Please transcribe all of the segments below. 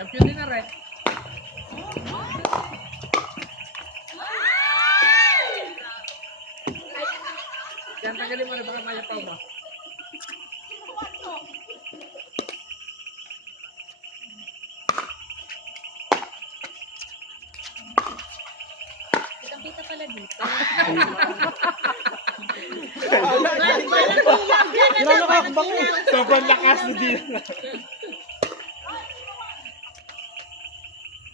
Champion din na rin. Yan, tagalin mo na baka mayapaw mo. Kitang-kita pala dito. Sobrang lakas na din.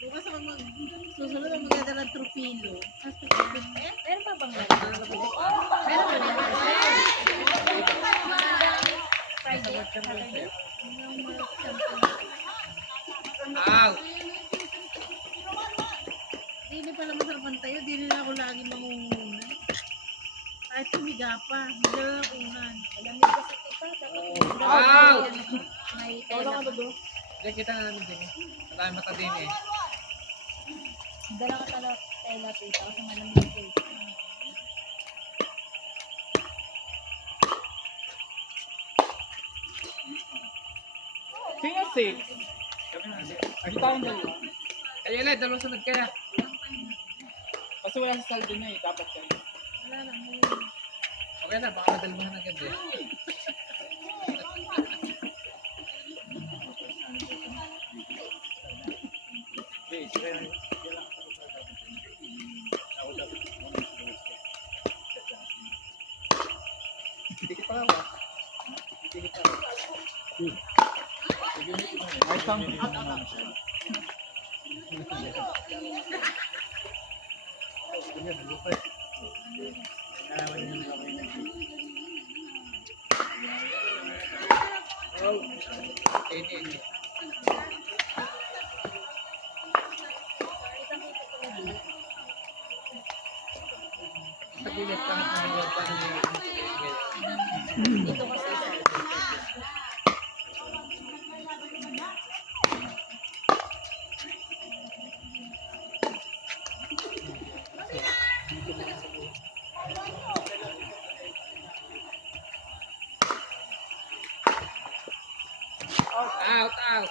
Bukas ako susunod ang maganda ng tropilo. Meron pa bang meron pa rin? Friday? Out! Hindi pala masarapan tayo. Hindi na ako lagi mangunguna. Kahit tumiga pa. Hindi na ako unan. Malamig kasi ito. Out! May tela. Hindi, kita na namin din. Marami mata din eh. Dala ka talaga tela dito kasi malamig dito. Sino 6? Ang taong dalawa. Kaya ulit, dalawang sunod kaya. Kasi wala sa saldo niya eh. Dapat kayo. Wala lang. Okay na, baka madalmahan agad eh. Ay, tama. Ini. Pag-ilit kami ng mga Dito kasi. Out, out.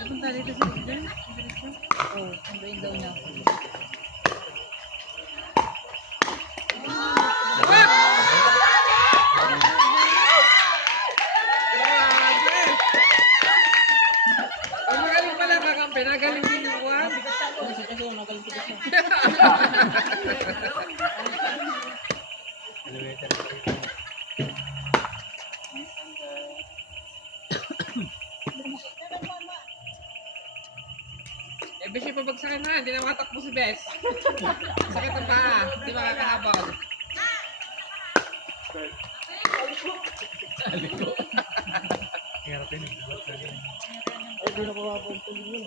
Punta dito sa Bigdan. Oh, ang brain daw niya. Grabe! Ang magaling pala kakampi, nagaling din yung kuwan. Kasi magaling tigas na. Eh, Beshi, pabagsakin na. Hindi na makatakbo si Bes. Sakit ang paa. Hindi makakahabol. Ay, di na papapunta yun.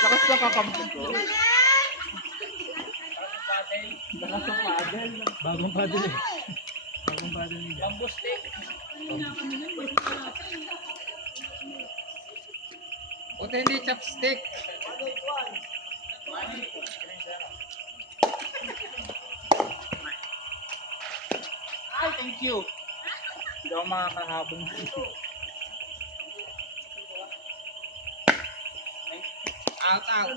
Lakas na kakampi ko. Lakas ng paddle. Bagong paddle eh. Bagong paddle niya. Bamboo stick. Buti hindi chopstick. Ay, thank you. Hindi ako makakahabong. Out, out.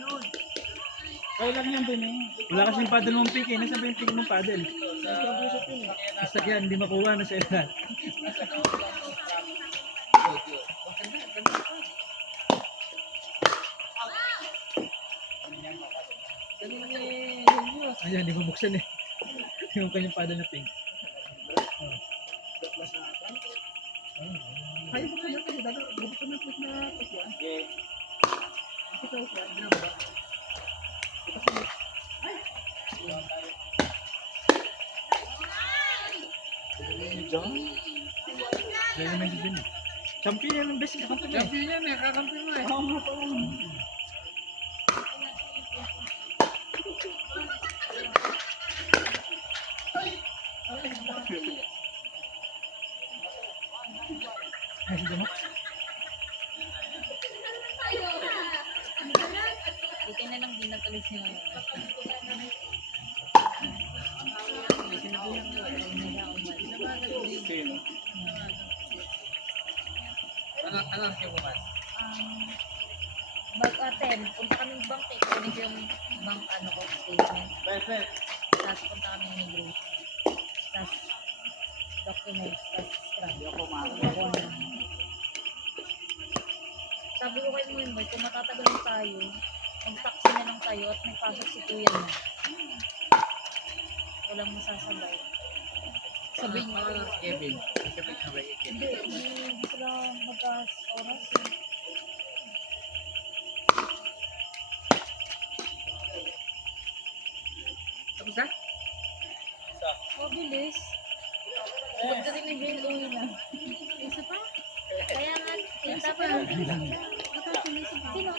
Kaya lang yan dun eh. Wala kasing paddle mong pick eh. Nasa ba yung pick mong paddle? Basta yan, hindi makuha na siya. Kanina ni Julius. Ayan, hindi mabuksan eh. Yung kanyang paddle na pink. Kaya po kayo kasi dati, buksan na po na kasuan. Ito ko, ginagawa. Dahil naman si Jun. Champion yan ng best kakampi niya eh. Champion yan eh, kakampi mo eh. Oo nga pala. Ay, si Damo. Buti na lang din natulis niya ngayon. Ano ang siya bukas? Bag aten, punta kami ng bank eh. Kunin ko yung bank ano ko, statement. Tapos punta kami ng immigration. Tapos documents, tapos scrap. Sabi ko kay Moy, kung matatagal na tayo, mag-taxi na lang tayo at may pasok si Kuya na. Walang masasabay. Sabihin mo na si Kevin. Sabihin mo kay Kevin. Hindi sila mag-oras. Tapos na? Oh, bilis. Pagdating ng jail, uwi na. Isa pa? Kaya nga, kita pa lang. Sino?